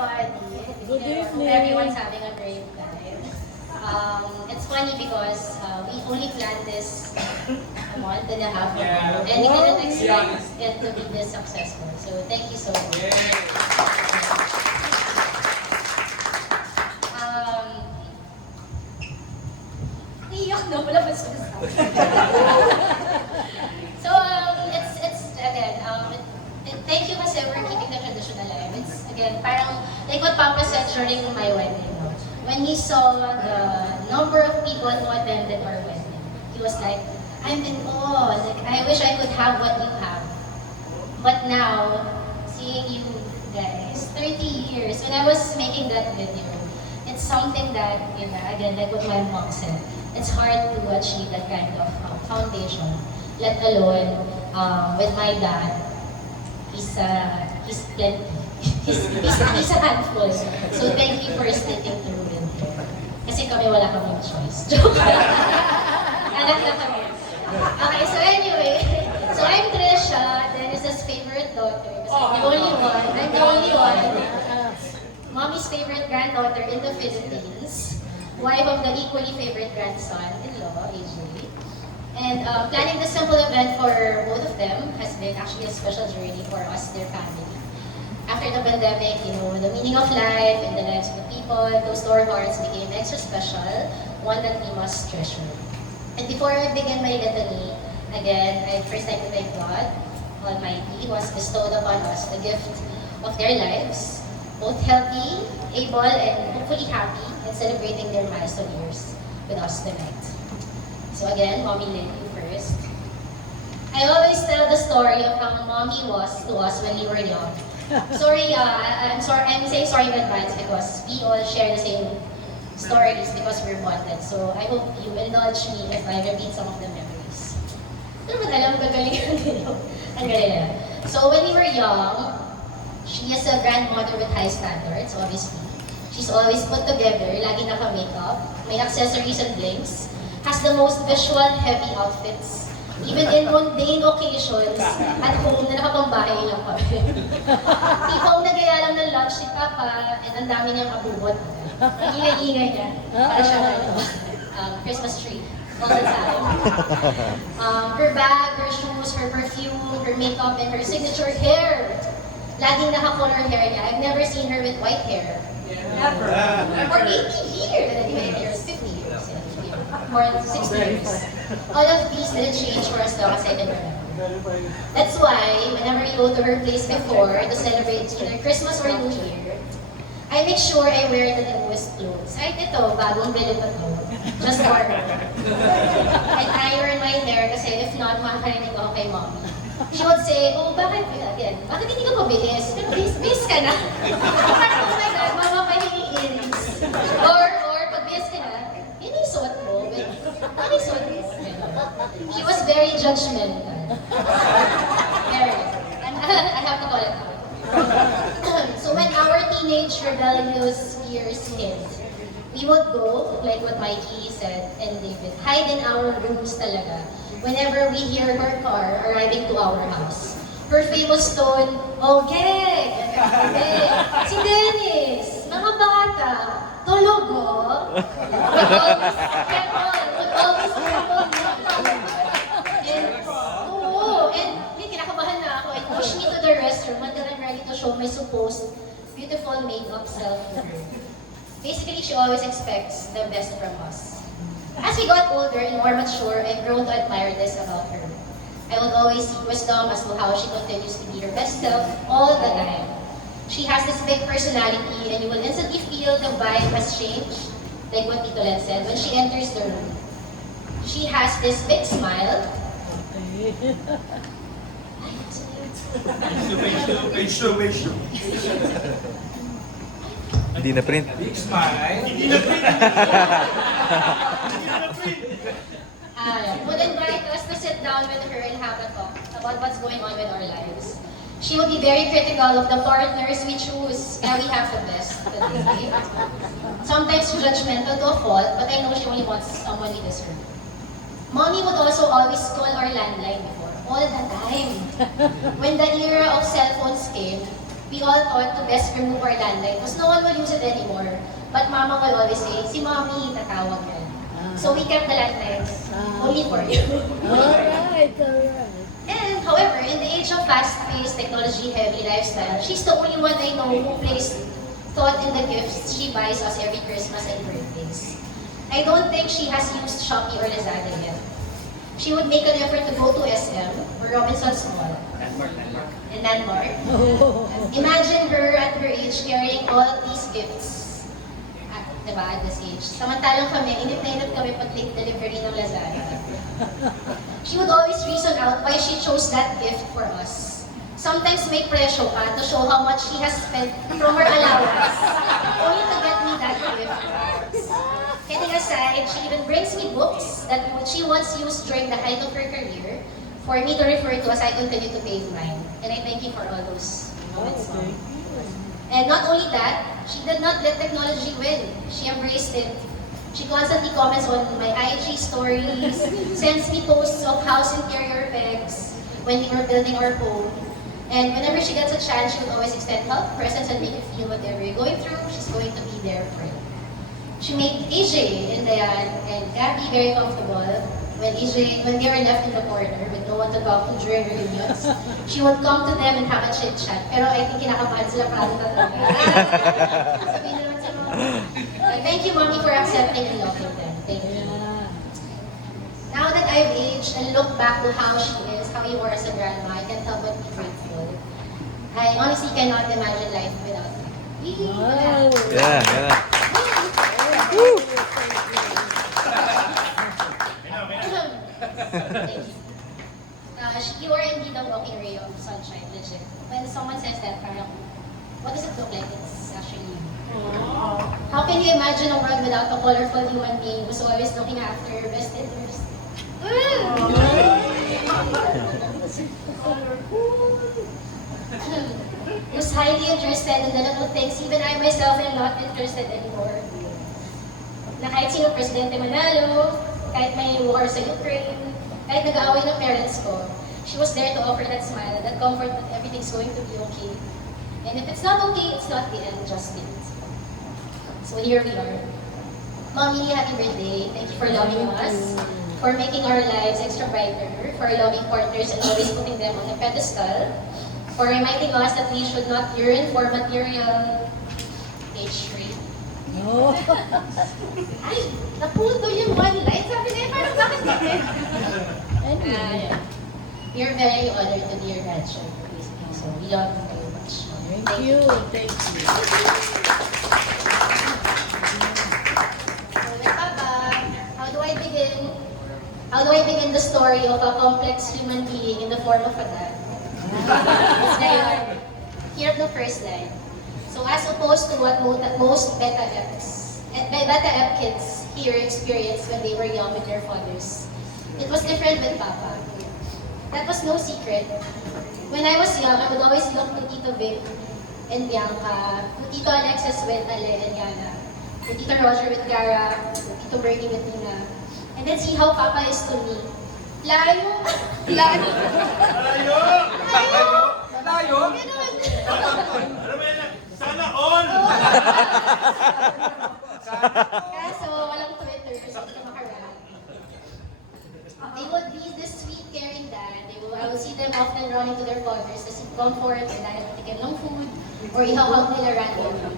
everybody. Good evening. Hope everyone's having a great time. It's funny because we only planned this a month and a half ago, and we didn't expect it to be this successful. So thank you so much. Iyak na, wala pa sinasabi. So it's again, thank you kasi for keeping the tradition alive. It's again, parang like what Papa said during my wedding. When he saw the number of people who attended our wedding, he was like, I'm in awe. Like, I wish I could have what you have. But now, seeing you guys, 30 years, when I was making that video, it's something that, you know, again, like what my mom said, it's hard to achieve that kind of foundation. Let alone with my dad, he's plenty. He's a handful. So thank you for sticking through with it. Kasi kami wala kaming choice. Joke. Anak na kami. Okay, so anyway. So I'm Trisha, Dennis's favorite daughter. Because I'm the only one. I'm the only one. Mommy's favorite granddaughter in the Philippines. Wife of the equally favorite grandson-in-law, AJ. And planning this simple event for both of them has been actually a special journey for us, their family. After the pandemic, you know, the meaning of life and the lives of the people close to our hearts became extra special, one that we must treasure. And before I begin my litany, again, I first like to thank God Almighty who has bestowed upon us the gift of their lives, both healthy, able, and hopefully happy, and celebrating their milestone years with us tonight. So again, Mommy Lynn, you first. I always tell the story of how Mommy was to us when we were young. Sorry, I'm saying sorry in advance because we all share the same stories because we're bonded. So I hope you indulge me if I repeat some of the memories. Pero alam ko ang galing. So when we were young, she is a grandmother with high standards, obviously. She's always put together, lagi naka-makeup, may accessories and blinks, has the most visual heavy outfits. Even in mundane occasions, at home na nakapambahay lang kami. Tipong nagaya lang ng lunch si Papa, and ang dami niyang abubot. Ang ingay-ingay niya. Para siyang Christmas tree. All the time. Her bag, her shoes, her perfume, her makeup, and her signature hair. Laging naka-color hair niya. I've never seen her with white hair. Never. For 80 years. 50 years. More than 60 years. All of these didn't change for as long as I can remember. That's why, whenever we go to her place before to celebrate either Christmas or New Year, I make sure I wear the newest clothes. Kahit ito, bagong bili pa to. Just for her. And I iron my hair kasi if not, makakarinig ako kay Mommy. She would say, oh, bakit hindi ka mabilis? Pero bis ka na. Parang, oh my God, mama pahingi earrings. Or pag bis ka na, yun yung suot mo. Ano yung suot mo? She was very judgmental. Very. And I have to call it out. So when our teenage rebellious years hit, we would go, like what Mikey said and David, hide in our rooms talaga whenever we hear her car arriving to our house. Her famous tone, okay, si Dennis, mga bata, tulog mo. Would always and kinakabahan na ako. It pushed me to the restroom until I'm ready to show my supposed beautiful makeup self to her. Basically, she always expects the best from us. As we got older and more mature, I've grown to admire this about her. I would always seek wisdom as to how she continues to be her best self all the time. She has this big personality and you will instantly feel the vibe has changed, like what Tito Len said, when she enters the room. She has this big smile. Hindi na print. Big smile. Would invite us to sit down with her and have a talk about what's going on with our lives. She will be very critical of the partners we choose. We have the best today. Sometimes judgmental to a fault, but I know she only wants someone we deserve. Mommy would also always call our landline before, all the time. When the era of cell phones came, we all thought to best remove our landline because no one will use it anymore. But Mama will always say, si Mommy, tatawag yan. So we kept the landlines only for you. Alright. And however, in the age of fast-paced, technology-heavy lifestyle, she's the only one I know who placed thought in the gifts she buys us every Christmas and birthdays. I don't think she has used Shopee or Lazada yet. She would make an effort to go to SM or Robinson's Mall. And Landmark. Imagine her at her age carrying all these gifts. Diba, at this age. Samantalang kami, inip na inip kami pag take delivery ng Lazada. She would always reason out why she chose that gift for us. Sometimes make pressure pa to show how much she has spent from her allowance only to get me that gift. Kidding aside, she even brings me books that she once used during the height of her career for me to refer to as I continue to pave mine. And I thank you for all those moments, Mom. And not only that, she did not let technology win. She embraced it. She constantly comments on my IG stories, sends me posts of house interior pegs when we were building our home. And whenever she gets a chance, she would always extend help, presence, and make you feel whatever you're going through, she's going to be there for you. She made AJ and Dayan and Gabby very comfortable when they were left in the corner with no one to talk to during reunions. She would come to them and have a chit-chat. Pero I think kinakabahan sila para talaga. Sabihin naman sa mga. Thank you, Mommy, for accepting and loving them. Thank you. Now that I've aged and look back to how she is, how you were as a grandma, I can't help but be grateful. I honestly cannot imagine life without her. Yeah. Woo! Thank you. You are indeed a walking ray of sunshine, legit. When someone says that, parang, what does it look like? It's actually you. How can you imagine a world without a colorful human being who's always looking after your best interest? Who's highly interested in the little things even I myself am not interested anymore. Na kahit sino presidente manalo, kahit may war sa Ukraine, kahit nag-aaway ng parents ko, she was there to offer that smile, that comfort that everything's going to be okay. And if it's not okay, it's not the end, just it. So here we are. Mommy, happy birthday. Thank you for loving us, for making our lives extra brighter, for loving partners and always putting them on a pedestal, for reminding us that we should not yearn for material H3. No. Ay, naputol yung one line. Sabi niya, parang bakit bakit? We're very honored to be your grandchild, basically. So we love you very much. Thank you. So with Papa, how do I begin the story of a complex human being in the form of a dad? Here the first line. So as opposed to what most Beta Ep kids here experienced when they were young with their fathers, it was different with Papa. That was no secret. When I was young, I would always look to Tito Vic and Bianca, to Tito Alexis with Ale and Yana, to Tito Roger with Gara, to Tito Bernie with Nina, and then see how Papa is to me. Layo! Layo! Ganun! Sana all! Kaso, walang Twitter, so hindi makarap. They would be this sweet, caring dad. I would see them often running to their fathers to seek comfort or dahil patikin ng food or ihawag nila randomly.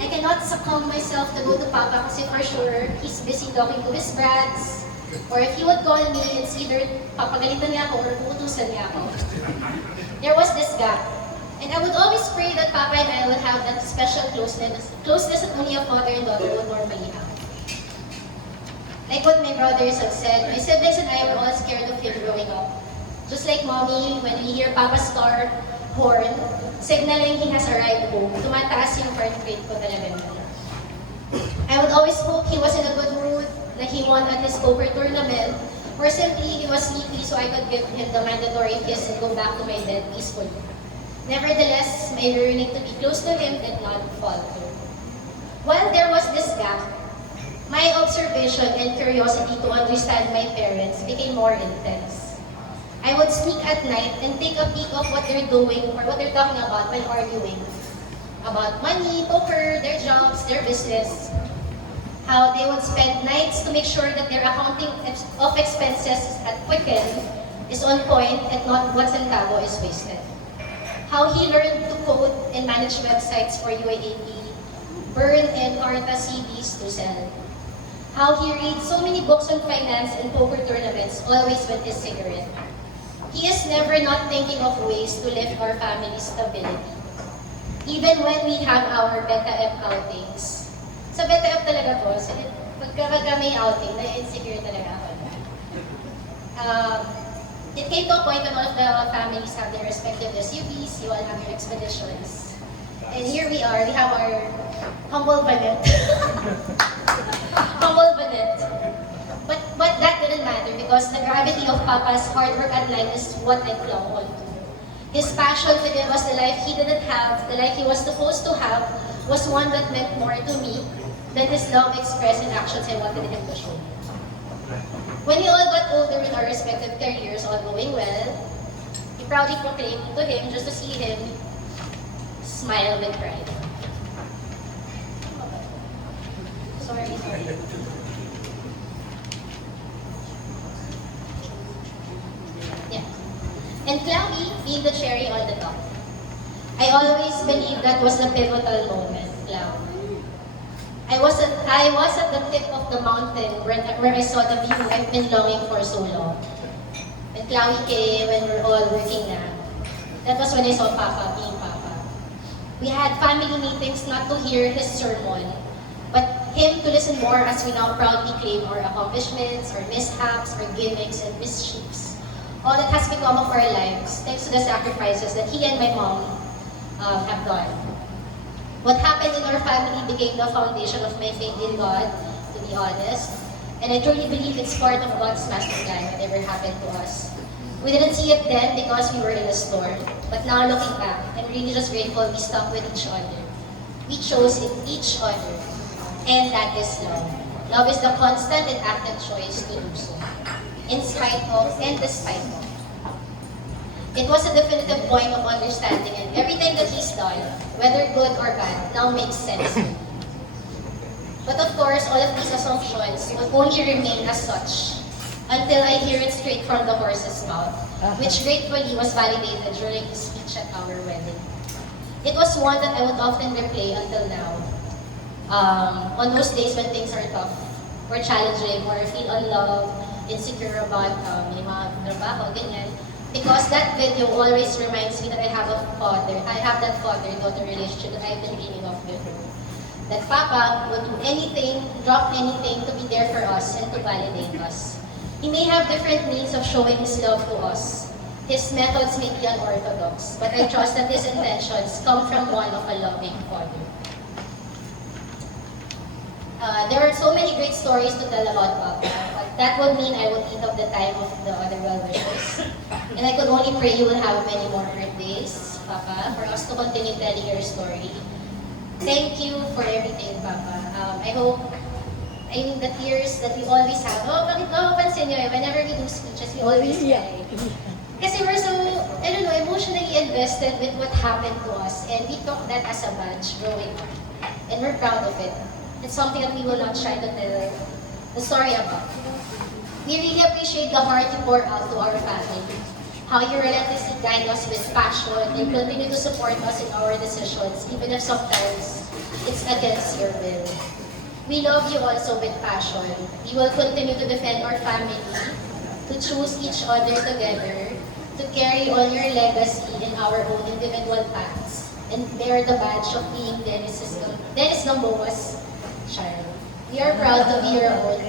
I cannot succumb myself to go to Papa kasi for sure, he's busy talking to his brats. Or if he would call me, it's either papagalitan niya ako or uutusan niya ako. There was this gap. And I would always pray that Papa and I would have that special closeness that only a father and daughter would normally have. Like what my brothers have said, my siblings and I were all scared of him growing up. Just like Mommy, when we hear Papa's car horn, signaling he has arrived home, tumataas yung heart rate ko talaga nila. I would always hope he was in a good mood, like he won at his poker tournament, or simply he was sleepy so I could give him the mandatory kiss and go back to my bed peacefully. Nevertheless, my yearning to be close to him did not falter. While there was this gap, my observation and curiosity to understand my parents became more intense. I would sneak at night and take a peek of what they're doing or what they're talking about when arguing. About money, poker, their jobs, their business. How they would spend nights to make sure that their accounting of expenses at Quicken is on point and not one centavo is wasted. How he learned to code and manage websites for UAAP, burn and Carta CDs to sell. How he reads so many books on finance and poker tournaments, always with his cigarette. He is never not thinking of ways to lift our family's stability. Even when we have our Beta F outings. Sa Beta F talaga po, so pagka may outing, na-insecure talaga ako. It came to a point when all of the families have their respective SUVs, you all have your expeditions. And here we are, we have our humble Vanette. Humble Vanette. But that didn't matter because the gravity of Papa's hard work at night is what I clung on to. His passion for it was the life he didn't have, the life he was supposed to have, was one that meant more to me than his love expressed in actions I wanted him to show. When we all got older in our respective careers, all going well, we proudly proclaimed to him just to see him smile with pride. Sorry. Yeah. And Cloudy being the cherry on the top. I always believed that was the pivotal moment, Cloudy. I was at the tip of the mountain where I saw the view I've been longing for so long. When Cloudy came, when we're all working na, that was when I saw Papa being Papa. We had family meetings not to hear his sermon, but him to listen more as we now proudly claim our accomplishments, our mishaps, our gimmicks, and mischiefs. All that has become of our lives, thanks to the sacrifices that he and my mom have done. What happened in our family became the foundation of my faith in God, to be honest. And I truly believe it's part of God's master plan, whatever happened to us. We didn't see it then because we were in a storm. But now looking back, I'm really just grateful we stuck with each other. We chose each other. And that is love. Love is the constant and active choice to do so. In spite of and despite of. It was a definitive point of understanding, and everything that he's done, whether good or bad, now makes sense to me. But of course, all of these assumptions will only remain as such until I hear it straight from the horse's mouth, which gratefully was validated during his speech at our wedding. It was one that I would often replay until now. On those days when things are tough, or challenging, or I feel unloved, insecure about yung mga trabaho, ganyan. Because that video always reminds me that I have that father-daughter relationship that I've been dreaming of before. That Papa would do anything, drop anything to be there for us and to validate us. He may have different means of showing his love to us. His methods may be unorthodox, but I trust that his intentions come from one of a loving father. There are so many great stories to tell about Papa, but that would mean I would eat up the time of the other well-wishers. And I could only pray you will have many more birthdays, Papa, for us to continue telling your story. Thank you for everything, Papa. The tears that we always have. Bakit mapapansin nyo whenever we do speeches, we always cry. Kasi we're so, emotionally invested with what happened to us, and we took that as a badge growing up. And we're proud of it. It's something that we will not try to tell the story about. We really appreciate the heart you pour out to our family. How you relentlessly guide us with passion and continue to support us in our decisions, even if sometimes it's against your will. We love you also with passion. We will continue to defend our family, to choose each other together, to carry on your legacy in our own individual paths, and bear the badge of being Dennis Gamboa's child. We are proud to be your own.